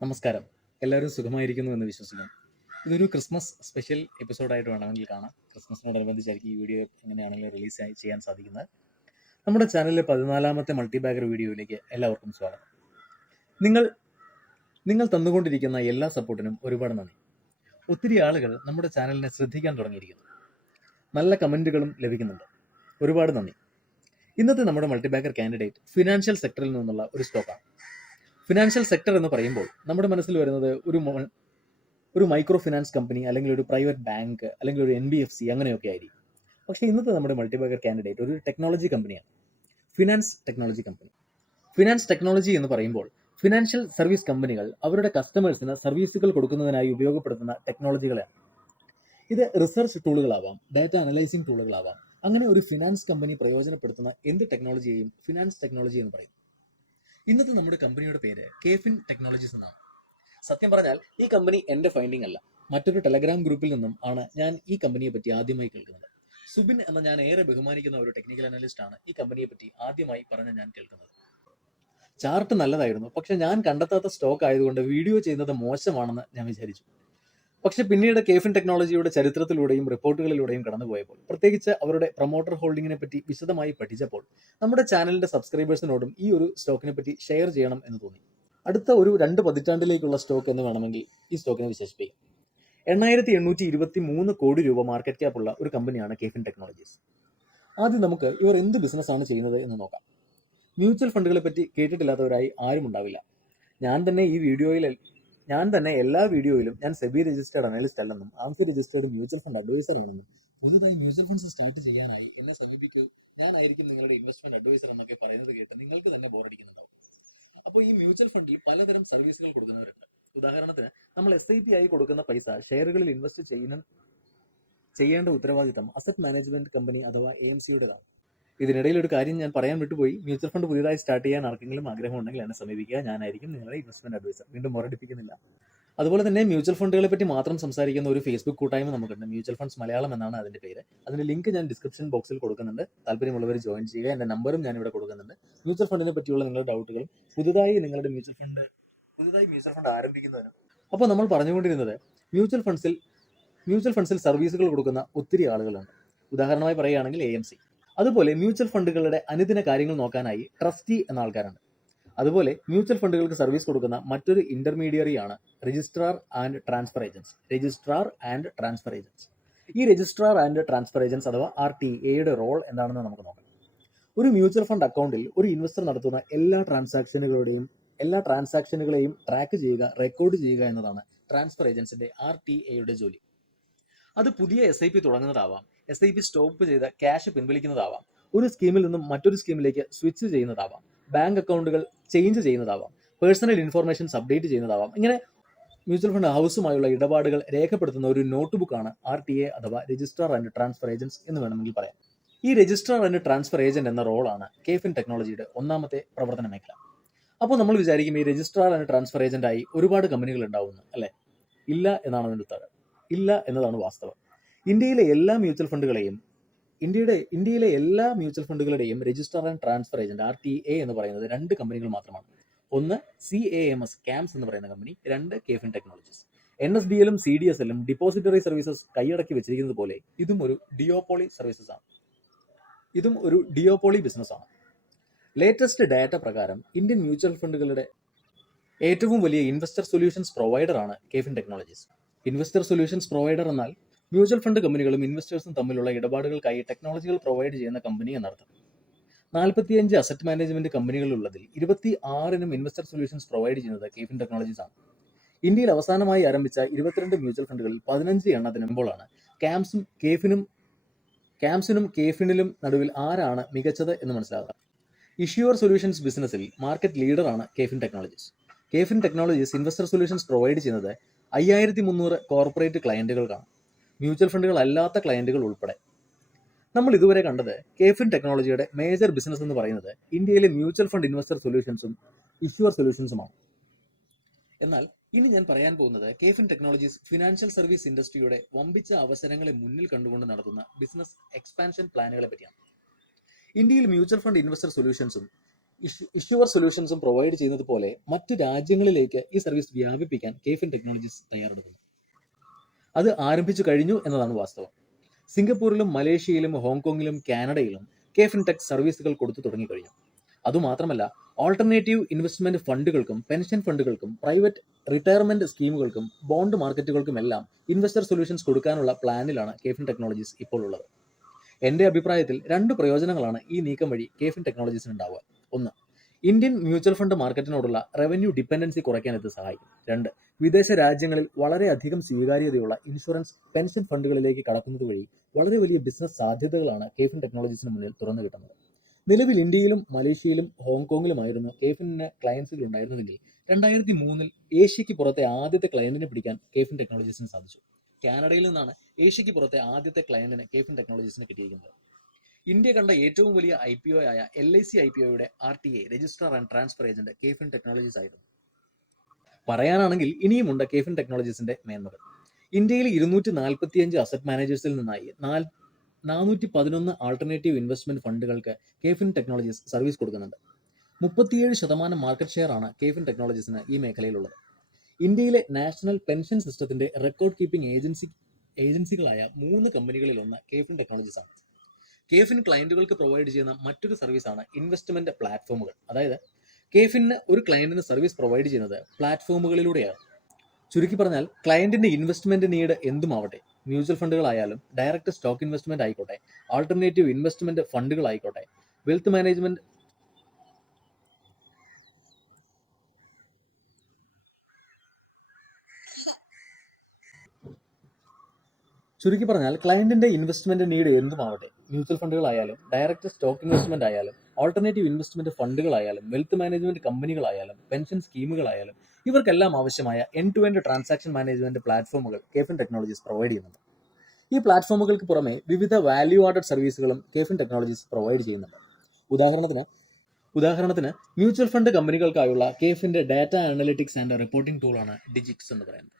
നമസ്കാരം. എല്ലാവരും സുഖമായിരിക്കുന്നു എന്ന് വിശ്വസിക്കുന്നു. ഇതൊരു ക്രിസ്മസ് സ്പെഷ്യൽ എപ്പിസോഡായിട്ട് വേണമെങ്കിൽ കാണാം. ക്രിസ്മസിനോടനുബന്ധിച്ചായിരിക്കും ഈ വീഡിയോ എങ്ങനെയാണെങ്കിലും ചെയ്യാൻ സാധിക്കുന്നത്. നമ്മുടെ ചാനലിലെ 14ാമത്തെ മൾട്ടി ബാഗർ വീഡിയോയിലേക്ക് എല്ലാവർക്കും സ്വാഗതം. നിങ്ങൾ നിങ്ങൾ തന്നുകൊണ്ടിരിക്കുന്ന എല്ലാ സപ്പോർട്ടിനും ഒരുപാട് നന്ദി. ഒത്തിരി ആളുകൾ നമ്മുടെ ചാനലിനെ ശ്രദ്ധിക്കാൻ തുടങ്ങിയിരിക്കുന്നു. നല്ല കമൻറ്റുകളും ലഭിക്കുന്നുണ്ട്. ഒരുപാട് നന്ദി. ഇന്നത്തെ നമ്മുടെ മൾട്ടി ബാഗർ കാൻഡിഡേറ്റ് ഫിനാൻഷ്യൽ സെക്ടറിൽ നിന്നുള്ള ഒരു സ്റ്റോക്കാണ്. ഫിനാൻഷ്യൽ സെക്ടർ എന്ന് പറയുമ്പോൾ നമ്മുടെ മനസ്സിൽ വരുന്നത് ഒരു മൈക്രോ ഫിനാൻസ് കമ്പനി, അല്ലെങ്കിൽ ഒരു പ്രൈവറ്റ് ബാങ്ക്, അല്ലെങ്കിൽ ഒരു NBFC അങ്ങനെയൊക്കെ ആയിരിക്കും. പക്ഷേ ഇന്നത്തെ നമ്മുടെ മൾട്ടിബാഗർ കാൻഡിഡേറ്റ് ഒരു ടെക്നോളജി കമ്പനിയാണ്. Finance technology company. Finance technology എന്ന് പറയുമ്പോൾ ഫിനാൻഷ്യൽ സർവീസ് കമ്പനികൾ അവരുടെ കസ്റ്റമേഴ്സിന് സർവീസുകൾ കൊടുക്കുന്നതിനായി ഉപയോഗപ്പെടുത്തുന്ന ടെക്നോളജികളാണ്. ഇത് റിസർച്ച് ടൂളുകളാവാം, ഡാറ്റ അനലൈസിംഗ് ടൂളുകളാവാം. അങ്ങനെ ഒരു ഫിനാൻസ് കമ്പനി പ്രയോജനപ്പെടുത്തുന്ന എന്ത് ടെക്നോളജിയെയും ഫിനാൻസ് ടെക്നോളജി എന്ന് പറയും. ഇന്നത്തെ നമ്മുടെ കമ്പനിയുടെ പേര് കേഫിൻ ടെക്നോളജീസ് എന്നാണ്. സത്യം പറഞ്ഞാൽ ഈ കമ്പനി എൻ്റെ ഫൈൻഡിംഗ് അല്ല. മറ്റൊരു ടെലഗ്രാം ഗ്രൂപ്പിൽ നിന്നും ആണ് ഞാൻ ഈ കമ്പനിയെ പറ്റി ആദ്യമായി കേൾക്കുന്നത്. സുബിൻ എന്ന ഞാൻ ഏറെ ബഹുമാനിക്കുന്ന ഒരു ടെക്നിക്കൽ അനലിസ്റ്റ് ആണ് ഈ കമ്പനിയെ പറ്റി ആദ്യമായി ഞാൻ കേൾക്കുന്നത്. ചാർട്ട് നല്ലതായിരുന്നു, പക്ഷെ ഞാൻ കണ്ടെത്താത്ത സ്റ്റോക്ക് ആയതുകൊണ്ട് വീഡിയോ ചെയ്യുന്നത് മോശമാണെന്ന് ഞാൻ വിചാരിച്ചു. പക്ഷെ പിന്നീട് കേഫിൻ ടെക്നോളജിയുടെ ചരിത്രത്തിലൂടെയും റിപ്പോർട്ടുകളിലൂടെയും കടന്നുപോയപ്പോൾ, പ്രത്യേകിച്ച് അവരുടെ പ്രൊമോട്ടർ ഹോൾഡിങ്ങിനെ പറ്റി വിശദമായി പഠിച്ചപ്പോൾ, നമ്മുടെ ചാനലിന്റെ സബ്സ്ക്രൈബേഴ്സിനോടും ഈ ഒരു സ്റ്റോക്കിനെ പറ്റി ഷെയർ ചെയ്യണം എന്ന് തോന്നി. അടുത്ത ഒരു 2 പതിറ്റാണ്ടിലേക്കുള്ള സ്റ്റോക്ക് എന്ന് വേണമെങ്കിൽ ഈ സ്റ്റോക്കിനെ വിശേഷിപ്പിക്കാം. 8823 കോടി രൂപ മാർക്കറ്റ് ക്യാപ്പ് ഉള്ള ഒരു കമ്പനിയാണ് കേഫിൻ ടെക്നോളജീസ്. ആദ്യം നമുക്ക് ഇവർ എന്ത് ബിസിനസ്സാണ് ചെയ്യുന്നത് എന്ന് നോക്കാം. മ്യൂച്വൽ ഫണ്ടുകളെ പറ്റി കേട്ടിട്ടില്ലാത്തവരായി ആരും ഉണ്ടാവില്ല. ഞാൻ തന്നെ എല്ലാ വീഡിയോയിലും ഞാൻ സെബി രജിസ്റ്റേർഡ് അനലിസ്റ്റ് അല്ലെന്നും AMFI registered mutual fund advisor ആണെന്നും പുതുതായി മ്യൂച്വൽ ഫണ്ട്സ് സ്റ്റാർട്ട് ചെയ്യാനായി എന്നെ സമീപിക്കൂ, ഞാനായിരിക്കും നിങ്ങളുടെ ഇൻവെസ്റ്റ്മെന്റ് അഡ്വൈസർ എന്നൊക്കെ പറയുന്നത് കേട്ട് നിങ്ങൾക്ക് തന്നെ ബോറടിക്കുന്നുണ്ടാവും. അപ്പോൾ ഈ മ്യൂച്വൽ ഫണ്ടിൽ പലതരം സർവീസുകൾ കൊടുക്കുന്നവരുണ്ട്. ഉദാഹരണത്തിന്, നമ്മൾ SIP ആയി കൊടുക്കുന്ന പൈസ ഷെയറുകളിൽ ഇൻവെസ്റ്റ് ചെയ്യേണ്ട ഉത്തരവാദിത്തം അസറ്റ് മാനേജ്മെന്റ് കമ്പനി അഥവാ AMCയുടേതാണ്. ഇതിനിടയിൽ ഒരു കാര്യം ഞാൻ പറയാൻ വിട്ടുപോയി. മ്യൂച്വൽ ഫണ്ട് പുതിയതായി സ്റ്റാർട്ട് ചെയ്യാൻ ആർക്കെങ്കിലും ആഗ്രഹമുണ്ടെങ്കിൽ എന്നെ സമീപിക്കുക, ഞാനായിരിക്കും നിങ്ങളുടെ ഇൻവെസ്റ്റ്മെന്റ് അഡ്വൈസർ. വീണ്ടും ബോറടിപ്പിക്കുന്നില്ല. അതുപോലെ തന്നെ മ്യൂച്വൽ ഫണ്ടുകളെ പറ്റി മാത്രം സംസാരിക്കുന്ന ഒരു ഫേസ്ബുക്ക് കൂട്ടായ്മ നമുക്കുണ്ട്. മ്യൂച്വൽ ഫണ്ട്സ് മലയാളം എന്നാണ് അതിന്റെ പേര്. അതിന്റെ ലിങ്ക് ഞാൻ ഡിസ്ക്രിപ്ഷൻ ബോക്സിൽ കൊടുക്കുന്നുണ്ട്. താല്പര്യമുള്ളവർ ജോയിൻ ചെയ്യുക. എന്റെ നമ്പറും ഞാൻ ഇവിടെ കൊടുക്കുന്നുണ്ട്. മ്യൂച്വൽ ഫണ്ടിനെ പറ്റിയുള്ള നിങ്ങളുടെ ഡൗട്ടുകളും പുതുതായി മ്യൂച്വൽ ഫണ്ട് ആരംഭിക്കുന്നതിനും. അപ്പോൾ നമ്മൾ പറഞ്ഞുകൊണ്ടിരുന്നത് മ്യൂച്വൽ ഫണ്ട്സിൽ സർവീസുകൾ കൊടുക്കുന്ന ഒത്തിരി ആളുകളുണ്ട്. ഉദാഹരണമായി പറയുകയാണെങ്കിൽ AMC. അതുപോലെ മ്യൂച്വൽ ഫണ്ടുകളുടെ അനുദിന കാര്യങ്ങൾ നോക്കാനായി ട്രസ്റ്റി എന്ന ആൾക്കാരുണ്ട്. അതുപോലെ മ്യൂച്വൽ ഫണ്ടുകൾക്ക് സർവീസ് കൊടുക്കുന്ന മറ്റൊരു ഇന്റർമീഡിയറിയാണ് രജിസ്ട്രാർ ആൻഡ് ട്രാൻസ്ഫർ ഏജൻസ്. ഈ രജിസ്ട്രാർ ആൻഡ് ട്രാൻസ്ഫർ ഏജൻസ് അഥവാ RTA റോൾ എന്താണെന്ന് നമുക്ക് നോക്കാം. ഒരു മ്യൂച്വൽ ഫണ്ട് അക്കൗണ്ടിൽ ഒരു ഇൻവെസ്റ്റർ നടത്തുന്ന എല്ലാ ട്രാൻസാക്ഷനുകളെയും ട്രാക്ക് ചെയ്യുക, റെക്കോർഡ് ചെയ്യുക എന്നതാണ് ട്രാൻസ്ഫർ ഏജൻസിന്റെ RTA ജോലി. അത് പുതിയ SIP തുടങ്ങുന്നതാവാം, SIP സ്റ്റോപ്പ് ചെയ്ത ക്യാഷ് പിൻവലിക്കുന്നതാവാം, ഒരു സ്കീമിൽ നിന്നും മറ്റൊരു സ്കീമിലേക്ക് സ്വിച്ച് ചെയ്യുന്നതാവാം, ബാങ്ക് അക്കൗണ്ടുകൾ ചേഞ്ച് ചെയ്യുന്നതാവാം, പേഴ്സണൽ ഇൻഫോർമേഷൻസ് അപ്ഡേറ്റ് ചെയ്യുന്നതാവാം. ഇങ്ങനെ മ്യൂച്വൽ ഫണ്ട് ഹൗസുമായുള്ള ഇടപാടുകൾ രേഖപ്പെടുത്തുന്ന ഒരു നോട്ട്ബുക്കാണ് RTA അഥവാ രജിസ്ട്രാർ ആൻഡ് ട്രാൻസ്ഫർ ഏജൻസ് എന്ന് വേണമെങ്കിൽ പറയാം. ഈ രജിസ്ട്രാർ ആൻഡ് ട്രാൻസ്ഫർ ഏജന്റ് എന്ന റോളാണ് കേഫിൻ ടെക്നോളജിയുടെ ഒന്നാമത്തെ പ്രവർത്തന മേഖല. അപ്പോൾ നമ്മൾ വിചാരിക്കും ഈ രജിസ്ട്രാർ ആൻഡ് ട്രാൻസ്ഫർ ഏജന്റായി ഒരുപാട് കമ്പനികൾ ഉണ്ടാവുന്നു, അല്ലേ? ഇല്ല എന്നാണ് അതിൻ്റെ ഉത്തരം. ഇല്ല എന്നതാണ് വാസ്തവം. ഇന്ത്യയിലെ എല്ലാ മ്യൂച്വൽ ഫണ്ടുകളുടെയും registrar and transfer agent RTA എന്ന് പറയുന്നത് 2 കമ്പനികൾ മാത്രമാണ്. ഒന്ന് CAMS എന്ന് പറയുന്ന കമ്പനി, 2 കേഫിൻ ടെക്നോളജീസ്. NSDLും CDSLും ഡിപ്പോസിറ്ററി സർവീസസ് കൈയടക്കി വെച്ചിരിക്കുന്നത് പോലെ ഇതും ഒരു ഡിയോപോളി ബിസിനസ്സാണ്. ലേറ്റസ്റ്റ് ഡാറ്റ പ്രകാരം ഇന്ത്യൻ മ്യൂച്വൽ ഫണ്ടുകളുടെ ഏറ്റവും വലിയ ഇൻവെസ്റ്റർ സൊല്യൂഷൻസ് പ്രൊവൈഡറാണ് KFin technologies. Investor solutions provider എന്നാൽ മ്യൂച്വൽ ഫണ്ട് കമ്പനികളും ഇൻവെസ്റ്റേഴ്സും തമ്മിലുള്ള ഇടപാടുകൾക്കായി ടെക്നോളജികൾ പ്രൊവൈഡ് ചെയ്യുന്ന കമ്പനി എന്നർത്ഥം. 45 അസറ്റ് മാനേജ്മെന്റ് കമ്പനികളുള്ളതിൽ 26നും ഇൻവെസ്റ്റർ സൊല്യൂഷൻസ് പ്രൊവൈഡ് ചെയ്യുന്നത് കേഫിൻ ടെക്നോളജീസ് ആണ്. ഇന്ത്യയിൽ അവസാനമായി ആരംഭിച്ച 22 മ്യൂച്വൽ ഫണ്ടുകളിൽ 15 എണ്ണത്തിനുമ്പോഴാണ് ക്യാംസിനും കേഫിനിലും നടുവിൽ ആരാണ് മികച്ചത് എന്ന് മനസ്സിലാക്കുക. ഇഷ്യൂവർ സൊല്യൂഷൻസ് ബിസിനസ്സിൽ മാർക്കറ്റ് ലീഡറാണ് KFin technologies. KFin technologies investor solutions provide ചെയ്യുന്നത് 5300 കോർപ്പറേറ്റ് ക്ലയന്റുകൾക്കാണ്, മ്യൂച്വൽ ഫണ്ടുകൾ അല്ലാത്ത ക്ലയന്റുകൾ ഉൾപ്പെടെ. നമ്മൾ ഇതുവരെ കണ്ടത് കേഫിൻ ടെക്നോളജിയുടെ മേജർ ബിസിനസ് എന്ന് പറയുന്നത് ഇന്ത്യയിലെ മ്യൂച്വൽ ഫണ്ട് ഇൻവെസ്റ്റർ സൊല്യൂഷൻസും ഇഷ്യൂവർ സൊല്യൂഷൻസുമാണ്. എന്നാൽ ഇനി ഞാൻ പറയാൻ പോകുന്നത് കേഫിൻ ടെക്നോളജീസ് ഫിനാൻഷ്യൽ സർവീസ് ഇൻഡസ്ട്രിയുടെ വമ്പിച്ച അവസരങ്ങളെ മുന്നിൽ കണ്ടുകൊണ്ട് നടത്തുന്ന ബിസിനസ് എക്സ്പാൻഷൻ പ്ലാനുകളെ പറ്റിയാണ്. ഇന്ത്യയിൽ മ്യൂച്വൽ ഫണ്ട് ഇൻവെസ്റ്റർ സൊല്യൂഷൻസും ഇഷ്യൂവർ സൊല്യൂഷൻസും പ്രൊവൈഡ് ചെയ്യുന്നത് പോലെ മറ്റ് രാജ്യങ്ങളിലേക്ക് ഈ സർവീസ് വ്യാപിപ്പിക്കാൻ കേഫിൻ ടെക്നോളജീസ് തയ്യാറെടുക്കുന്നു. അത് ആരംഭിച്ചു കഴിഞ്ഞു എന്നതാണ് വാസ്തവം. സിംഗപ്പൂരിലും മലേഷ്യയിലും ഹോങ്കോങ്ങിലും കാനഡയിലും കേഫിൻ ടെക് സർവീസുകൾ കൊടുത്തു തുടങ്ങിക്കഴിഞ്ഞു. അതുമാത്രമല്ല, ഓൾട്ടർനേറ്റീവ് ഇൻവെസ്റ്റ്മെന്റ് ഫണ്ടുകൾക്കും പെൻഷൻ ഫണ്ടുകൾക്കും പ്രൈവറ്റ് റിട്ടയർമെന്റ് സ്കീമുകൾക്കും ബോണ്ട് മാർക്കറ്റുകൾക്കുമെല്ലാം ഇൻവെസ്റ്റർ സൊല്യൂഷൻസ് കൊടുക്കാനുള്ള പ്ലാനിലാണ് കേഫിൻ ടെക്നോളജീസ് ഇപ്പോൾ ഉള്ളത്. എൻ്റെ അഭിപ്രായത്തിൽ 2 പ്രയോജനങ്ങളാണ് ഈ നീക്കം വഴി കേഫിൻ ടെക്നോളജീസിന് ഉണ്ടാവുക. 1, ഇന്ത്യൻ മ്യൂച്വൽ ഫണ്ട് മാർക്കറ്റിനോടുള്ള റവന്യൂ ഡിപ്പെൻഡൻസി കുറയ്ക്കാൻ ഇത് സഹായിക്കും. 2, വിദേശ രാജ്യങ്ങളിൽ വളരെയധികം സ്വീകാര്യതയുള്ള ഇൻഷുറൻസ് പെൻഷൻ ഫണ്ടുകളിലേക്ക് കടക്കുന്നത് വഴി വളരെ വലിയ ബിസിനസ് സാധ്യതകളാണ് കേഫിൻ ടെക്നോളജീസിന് മുന്നിൽ തുറന്നു കിട്ടുന്നത്. നിലവിൽ ഇന്ത്യയിലും മലേഷ്യയിലും ഹോങ്കോങ്ങിലുമായിരുന്നു കേഫിന് ക്ലയൻസുകൾ ഉണ്ടായിരുന്നതെങ്കിൽ 2003 ഏഷ്യയ്ക്ക് പുറത്തെ ആദ്യത്തെ ക്ലയന്റിനെ പിടിക്കാൻ കേഫിൻ ടെക്നോളജീസിന് സാധിച്ചു. കാനഡയിൽ നിന്നാണ് ഏഷ്യയ്ക്ക് പുറത്തെ ആദ്യത്തെ ക്ലയന്റിനെ കേഫിൻ ടെക്നോളജീസിന് കിട്ടിയിരിക്കുന്നത്. ഇന്ത്യ കണ്ട ഏറ്റവും വലിയ IPO ആയ LIC IPOയുടെ RTA registrar and transfer agent KFin technologies ആയിരുന്നു. പറയാനാണെങ്കിൽ ഇനിയുമുണ്ട് കേഫിൻ ടെക്നോളജീസിന്റെ മേന്മകൾ. ഇന്ത്യയിൽ 245 അസറ്റ് മാനേജേഴ്സിൽ നിന്നായി 411 alternative investment ഫണ്ടുകൾക്ക് KFin technologies service കൊടുക്കുന്നുണ്ട്. 37% മാർക്കറ്റ് ഷെയർ ആണ് കേഫിൻ ടെക്നോളജീസിന് ഈ മേഖലയിലുള്ളത്. ഇന്ത്യയിലെ നാഷണൽ പെൻഷൻ സിസ്റ്റത്തിന്റെ റെക്കോർഡ് കീപ്പിംഗ് ഏജൻസികളായ 3 കമ്പനികളിൽ ഒന്ന് കേഫിൻ ടെക്നോളജീസ് ആണ്. കേഫിൻ ക്ലയന്റുകൾക്ക് പ്രൊവൈഡ് ചെയ്യുന്ന മറ്റൊരു സർവീസാണ് ഇൻവെസ്റ്റ്മെന്റ് പ്ലാറ്റ്ഫോമുകൾ. അതായത് കേഫിന് ഒരു ക്ലയന്റിന് സർവീസ് പ്രൊവൈഡ് ചെയ്യുന്നത് പ്ലാറ്റ്ഫോമുകളിലൂടെയാണ്. ചുരുക്കി പറഞ്ഞാൽ ക്ലയന്റിന്റെ ഇൻവെസ്റ്റ്മെന്റ് നീഡ് എന്തുമാവട്ടെ, മ്യൂച്വൽ ഫണ്ടുകളായാലും ഡയറക്റ്റ് സ്റ്റോക്ക് ഇൻവെസ്റ്റ്മെന്റ് ആയിക്കോട്ടെ, ആൾട്ടർനേറ്റീവ് ഇൻവെസ്റ്റ്മെന്റ് ഫണ്ടുകളായിക്കോട്ടെ, വെൽത്ത് മാനേജ്മെന്റ് ചുരുക്കി പറഞ്ഞാൽ ക്ലയന്റിന്റെ ഇൻവെസ്റ്റ്മെന്റ് നീഡ് എന്തുമാവട്ടെ, മ്യൂച്വൽ ഫണ്ടുകളായാലും ഡയറക്റ്റ് സ്റ്റോക്ക് ഇൻവെസ്റ്റ്മെന്റ് ആയാലും ഓൾട്ടർനേറ്റീവ് ഇൻവെസ്റ്റ്മെന്റ് ഫണ്ടുകളായാലും വെൽത്ത് മാനേജ്മെന്റ് കമ്പനികളായാലും പെൻഷൻ സ്കീമുകളായാലും ഇവർക്കെല്ലാം ആവശ്യമായ end to end transaction management പ്ലാറ്റ്ഫോമുകൾ കേഫിൻ ടെക്നോളജീസ് പ്രൊവൈഡ് ചെയ്യുന്നുണ്ട്. ഈ പ്ലാറ്റ്ഫോമുകൾക്ക് പുറമെ വിവിധ വാല്യൂ ആഡഡ് സർവീസുകളും കേഫിൻ ടെക്നോളജീസ് പ്രൊവൈഡ് ചെയ്യുന്നുണ്ട്. ഉദാഹരണത്തിന് മ്യൂച്വൽ ഫണ്ട് കമ്പനികൾക്കായുള്ള കേഫിന്റെ ഡാറ്റ അനലിറ്റിക്സ് ആൻഡ് റിപ്പോർട്ടിംഗ് ടൂളാണ് ഡിജിക്സ് എന്ന് പറയുന്നത്.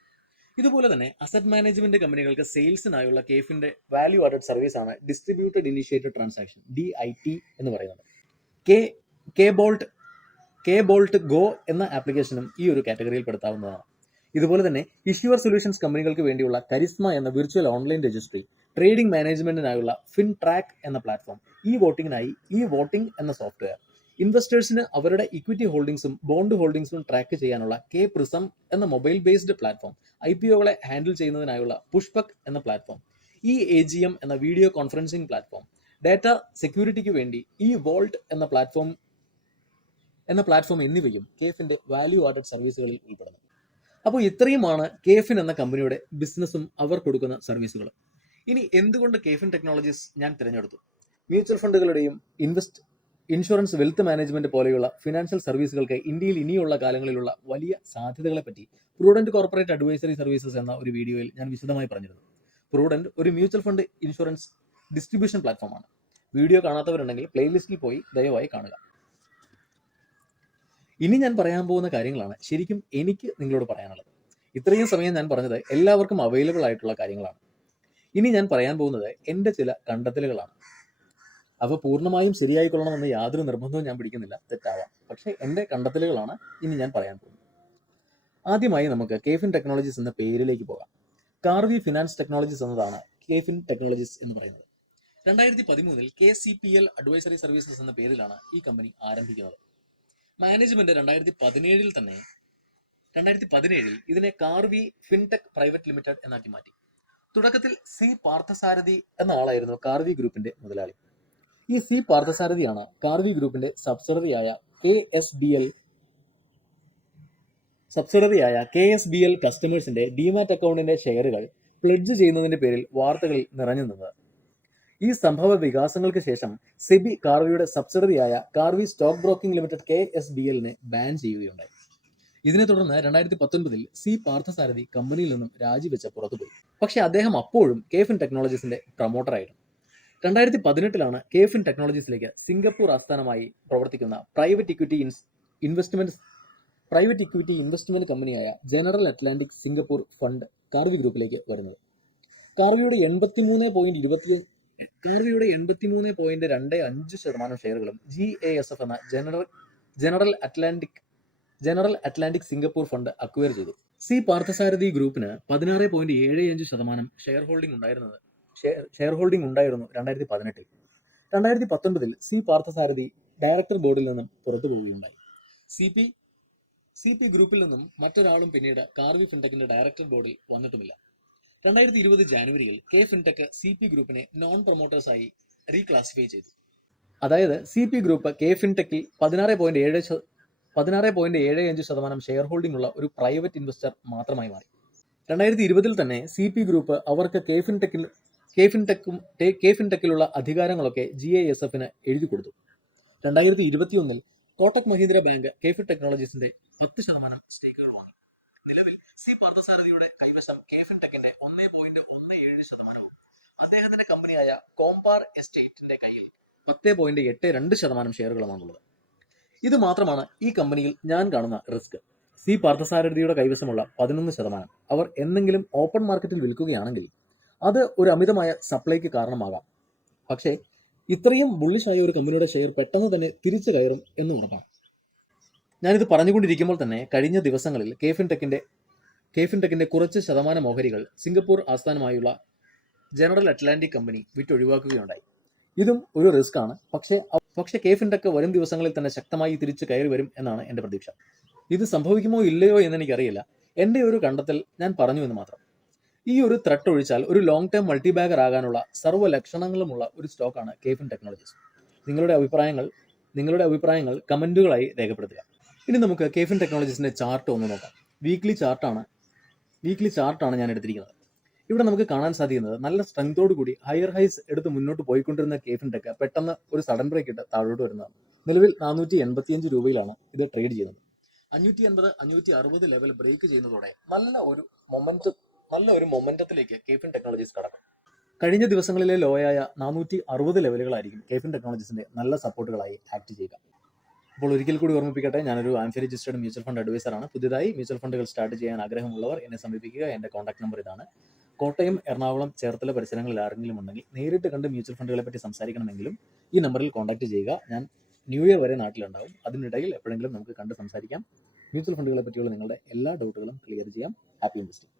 ഇതുപോലെ തന്നെ അസറ്റ് മാനേജ്മെന്റ് കമ്പനികൾക്ക് സെയിൽസിനായുള്ള കേഫിന്റെ വാല്യൂ ആഡഡ് സർവീസ് ആണ് ഡിസ്ട്രിബ്യൂട്ടഡ് ഇനിഷ്യേറ്റഡ് ട്രാൻസാക്ഷൻ, DIT എന്ന് പറയുന്നത്. കെ ബോൾട്ട് ഗോ എന്ന ആപ്ലിക്കേഷനും ഈ ഒരു കാറ്റഗറിയിൽ പെടുത്താവുന്നതാണ്. ഇതുപോലെ തന്നെ ഇഷ്യൂവർ സൊല്യൂഷൻസ് കമ്പനികൾക്ക് വേണ്ടിയുള്ള കരിസ്മ എന്ന വിർച്വൽ ഓൺലൈൻ രജിസ്ട്രി, ട്രേഡിംഗ് മാനേജ്മെന്റിനായുള്ള ഫിൻട്രാക്ക് എന്ന പ്ലാറ്റ്ഫോം, വോട്ടിംഗ് എന്ന സോഫ്റ്റ്വെയർ, ഇൻവെസ്റ്റേഴ്സിന് അവരുടെ ഇക്വിറ്റി ഹോൾഡിംഗ്സും ബോണ്ട് ഹോൾഡിംഗ്സും ട്രാക്ക് ചെയ്യാനുള്ള പ്രിസം എന്ന മൊബൈൽ ബേസ്ഡ് പ്ലാറ്റ്ഫോം, IPOകളെ ഹാൻഡിൽ ചെയ്യുന്നതിനായുള്ള പുഷ്പക് എന്ന പ്ലാറ്റ്ഫോം, AGM എന്ന വീഡിയോ കോൺഫറൻസിംഗ് പ്ലാറ്റ്ഫോം, ഡാറ്റ സെക്യൂരിറ്റിക്ക് വേണ്ടി വോൾട്ട് എന്ന പ്ലാറ്റ്ഫോം എന്നിവയും കേഫിന്റെ വാല്യൂ ആഡഡ് സർവീസുകളിൽ ഉൾപ്പെടുന്നു. അപ്പോൾ ഇത്രയുമാണ് കേഫിൻ എന്ന കമ്പനിയുടെ ബിസിനസ്സും അവർ കൊടുക്കുന്ന സർവീസുകളും. ഇനി എന്തുകൊണ്ട് കേഫിൻ ടെക്നോളജീസ് ഞാൻ തിരഞ്ഞെടുത്തു? മ്യൂച്വൽ ഫണ്ടുകളുടെയും ഇൻഷുറൻസ്, വെൽത്ത് മാനേജ്മെന്റ് പോലെയുള്ള ഫിനാൻഷ്യൽ സർവീസുകൾക്ക് ഇന്ത്യയിൽ ഇനിയുള്ള കാലങ്ങളിലുള്ള വലിയ സാധ്യതകളെപ്പറ്റി പ്രൂഡന്റ് കോർപ്പറേറ്റ് അഡ്വൈസറി സർവീസസ് എന്ന ഒരു വീഡിയോയിൽ ഞാൻ വിശദമായി പറഞ്ഞിരുന്നു. പ്രൂഡന്റ് ഒരു മ്യൂച്വൽ ഫണ്ട് ഇൻഷുറൻസ് ഡിസ്ട്രിബ്യൂഷൻ പ്ലാറ്റ്ഫോമാണ്. വീഡിയോ കാണാത്തവരുണ്ടെങ്കിൽ പ്ലേലിസ്റ്റിൽ പോയി ദയവായി കാണുക. ഇനി ഞാൻ പറയാൻ പോകുന്ന കാര്യങ്ങളാണ് ശരിക്കും എനിക്ക് നിങ്ങളോട് പറയാനുള്ളത്. ഇത്രയും സമയം ഞാൻ പറഞ്ഞത് എല്ലാവർക്കും അവൈലബിൾ ആയിട്ടുള്ള കാര്യങ്ങളാണ്. ഇനി ഞാൻ പറയാൻ പോകുന്നത് എൻ്റെ ചില കണ്ടെത്തലുകളാണ്. അവ പൂർണ്ണമായും ശരിയായിക്കൊള്ളണമെന്ന് യാതൊരു നിർബന്ധവും ഞാൻ പിടിക്കുന്നില്ല, തെറ്റാവാം. പക്ഷേ എൻ്റെ കണ്ടെത്തലുകളാണ് ഇനി ഞാൻ പറയാൻ പോകുന്നത്. ആദ്യമായി നമുക്ക് കേഫിൻ ടെക്നോളജീസ് എന്ന പേരിലേക്ക് പോകാം. കാർവി ഫിനാൻസ് ടെക്നോളജീസ് എന്നതാണ് കേഫിൻ ടെക്നോളജീസ് എന്ന് പറയുന്നത്. 2013 KCPL അഡ്വൈസറി സർവീസസ് എന്ന പേരിലാണ് ഈ കമ്പനി ആരംഭിക്കുന്നത്. മാനേജ്മെന്റ് 2017 ഇതിനെ കാർവി ഫിൻടെക് പ്രൈവറ്റ് ലിമിറ്റഡ് എന്നാക്കി മാറ്റി. തുടക്കത്തിൽ C പാർത്ഥസാരഥി എന്ന ആളായിരുന്നു കാർവി ഗ്രൂപ്പിന്റെ മുതലാളി. ഈ C പാർത്ഥസാരഥിയാണ് കാർവി ഗ്രൂപ്പിന്റെ സബ്സിഡറിയായ KSBL കസ്റ്റമേഴ്സിന്റെ ഡിമാറ്റ് അക്കൗണ്ടിന്റെ ഷെയറുകൾ പ്ലെഡ്ജ് ചെയ്യുന്നതിന്റെ പേരിൽ വാർത്തകളിൽ നിറഞ്ഞു നിന്നത്. ഈ സംഭവ വികാസങ്ങൾക്ക് ശേഷം സെബി കാർവിയുടെ സബ്സിഡറിയായ കാർവി സ്റ്റോക്ക് ബ്രോക്കിംഗ് ലിമിറ്റഡ് KSBLനെ ബാൻ ചെയ്യുകയുണ്ടായി. ഇതിനെ തുടർന്ന് 2019 C പാർത്ഥസാരഥി കമ്പനിയിൽ നിന്നും രാജിവെച്ച് പുറത്തുപോയി. പക്ഷേ അദ്ദേഹം അപ്പോഴും കേഫിൻ ടെക്നോളജീസിന്റെ പ്രൊമോട്ടറായിരുന്നു. 2018 കേഫിൻ ടെക്നോളജീസിലേക്ക് സിംഗപ്പൂർ ആസ്ഥാനമായി പ്രവർത്തിക്കുന്ന പ്രൈവറ്റ് ഇക്വിറ്റി ഇൻവെസ്റ്റ്മെന്റ് കമ്പനിയായ General Atlantic Singapore fund Karvy ഗ്രൂപ്പിലേക്ക് വരുന്നത്. കാർവിയുടെ 83.25% ഷെയറുകളും GASF എന്ന General Atlantic Singapore fund acquire ചെയ്തു. സി പാർത്ഥസാരഥി ഗ്രൂപ്പിന് 16.75% ഷെയർ ഹോൾഡിംഗ് ഉണ്ടായിരുന്നു 2018. 2019 സി പാർത്ഥസാരഥി ഡയറക്ടർ ബോർഡിൽ നിന്നും പുറത്തു പോവുകയുണ്ടായി. സി പി ഗ്രൂപ്പിൽ നിന്നും മറ്റൊരാളും പിന്നീട് കാർവി ഫിൻടെക്കിന്റെ ഡയറക്ടർ ബോർഡിൽ വന്നിട്ടുമില്ല. 2020 ജാനുവരിയിൽ കെ ഫിൻടെക് സി പി ഗ്രൂപ്പിനെ നോൺ പ്രൊമോട്ടേഴ്സായി റീക്ലാസിഫൈ ചെയ്തു. അതായത് സി പി ഗ്രൂപ്പ് കെ ഫിൻടെക്കിൽ 16.75% ഷെയർ ഹോൾഡിംഗ് ഉള്ള ഒരു പ്രൈവറ്റ് ഇൻവെസ്റ്റർ മാത്രമായി മാറി. 2020 തന്നെ സി പി ഗ്രൂപ്പ് അവർക്ക് കെ ഫിൻടെക്കിലുള്ള അധികാരങ്ങളൊക്കെ GISFന് എഴുതി കൊടുത്തു. 2021 കോട്ടക് മഹീന്ദ്ര ബാങ്ക് കെഫിൻ ടെക്നോളജീസിന്റെ 10% സ്റ്റേക്കുകൾ വാങ്ങി. നിലവിൽ സി പാർത്ഥസാരഥിയുടെ കൈവശം കെഫിൻ ടെക്കിന്റെ 1.17%, അദ്ദേഹത്തിന്റെ കമ്പനിയായ കോംപാർ എസ്റ്റേറ്റിന്റെ കയ്യിൽ 10.82% ഷെയറുകളുമാണുള്ളത്. ഇത് മാത്രമാണ് ഈ കമ്പനിയിൽ ഞാൻ കാണുന്ന റിസ്ക്. സി പാർത്ഥസാരഥിയുടെ കൈവശമുള്ള 11% അവർ എന്തെങ്കിലും ഓപ്പൺ മാർക്കറ്റിൽ വിൽക്കുകയാണെങ്കിൽ അത് ഒരു അമിതമായ സപ്ലൈക്ക് കാരണമാകാം. പക്ഷേ ഇത്രയും ബുള്ളിഷായ ഒരു കമ്പനിയുടെ ഷെയർ പെട്ടെന്ന് തന്നെ തിരിച്ചു കയറും എന്ന് ഉറപ്പാണ്. ഞാനിത് പറഞ്ഞുകൊണ്ടിരിക്കുമ്പോൾ തന്നെ കഴിഞ്ഞ ദിവസങ്ങളിൽ കെഫിൻ ടെക്കിന്റെ കുറച്ച് ശതമാനം ഓഹരികൾ സിംഗപ്പൂർ ആസ്ഥാനമായുള്ള ജനറൽ അറ്റ്ലാന്റിക് കമ്പനി വിറ്റൊഴിവാക്കുകയുണ്ടായി. ഇതും ഒരു റിസ്ക് ആണ്. പക്ഷേ കെഫിൻ ടെക് വരും ദിവസങ്ങളിൽ തന്നെ ശക്തമായി തിരിച്ചു കയറി വരും എന്നാണ് എൻ്റെ പ്രതീക്ഷ. ഇത് സംഭവിക്കുമോ ഇല്ലയോ എന്ന് എനിക്കറിയില്ല. എൻ്റെ ഒരു കണ്ടെത്തൽ ഞാൻ പറഞ്ഞു എന്ന് മാത്രം. ഈ ഒരു ത്രെട്ട് ഒഴിച്ചാൽ ഒരു ലോങ് ടേം മൾട്ടിബാഗർ ആകാനുള്ള സർവ്വ ലക്ഷണങ്ങളുമുള്ള ഒരു സ്റ്റോക്കാണ് കെഫിൻ ടെക്നോളജീസ്. നിങ്ങളുടെ അഭിപ്രായങ്ങൾ കമന്റുകളായി രേഖപ്പെടുത്തുക. ഇനി നമുക്ക് കെഫിൻ ടെക്നോളജീസിന്റെ ചാർട്ട് ഒന്ന് നോക്കാം. വീക്ക്ലി ചാർട്ടാണ് ഞാൻ എടുത്തിരിക്കുന്നത്. ഇവിടെ നമുക്ക് കാണാൻ സാധിക്കുന്നത് നല്ല സ്ട്രെങ്തോട് കൂടി ഹയർ ഹൈസ് എടുത്ത് മുന്നോട്ട് പോയിക്കൊണ്ടിരുന്ന കെഫിൻ ടെക് പെട്ടെന്ന് ഒരു സഡൻ ബ്രേക്ക് ഇട്ട് താഴോട്ട് വരുന്നതാണ്. നിലവിൽ 485 രൂപയിലാണ് ഇത് ട്രേഡ് ചെയ്യുന്നത്. 580-560 ലെവൽ ബ്രേക്ക് ചെയ്യുന്നതോടെ നല്ല ഒരു മൊമെന്റത്തിലേക്ക് കെഫിൻ ടെക്നോളജീസ് കടക്കും. കഴിഞ്ഞ ദിവസങ്ങളിലെ ലോയായ 460 ലെവലുകളായിരിക്കും കെഫിൻ ടെക്നോളജീസിന്റെ നല്ല സപ്പോർട്ടുകളായി ആക്ട് ചെയ്യുക. അപ്പോൾ ഒരിക്കൽ കൂടി ഓർമ്മിപ്പിക്കട്ടെ, ഞാനൊരു ആംഫി രജിസ്റ്റേർഡ് മ്യൂച്വൽ ഫണ്ട് അഡ്വൈസറാണ്. പുതിയതായി മ്യൂച്വൽ ഫണ്ടുകൾ സ്റ്റാർട്ട് ചെയ്യാൻ ആഗ്രഹമുള്ളവർ എന്നെ സമീപിക്കുക. എൻ്റെ കോൺടാക്ട് നമ്പർ ഇതാണ്. കോട്ടയം, എറണാകുളം, ചേർത്തല പരിസരങ്ങളിൽ ആരെങ്കിലും ഉണ്ടെങ്കിൽ നേരിട്ട് കണ്ട് മ്യൂച്വൽ ഫണ്ടുകളെ പറ്റി സംസാരിക്കണമെങ്കിലും ഈ നമ്പറിൽ കോൺടാക്ട് ചെയ്യുക. ഞാൻ ന്യൂ ഇയർ വരെ നാട്ടിലുണ്ടാവും. അതിനിടയിൽ എപ്പോഴെങ്കിലും നമുക്ക് കണ്ട് സംസാരിക്കാം. മ്യൂച്വൽ ഫണ്ടുകളെ പറ്റിയുള്ള നിങ്ങളുടെ എല്ലാ ഡൗട്ടുകളും ക്ലിയർ ചെയ്യാം. Happy investing.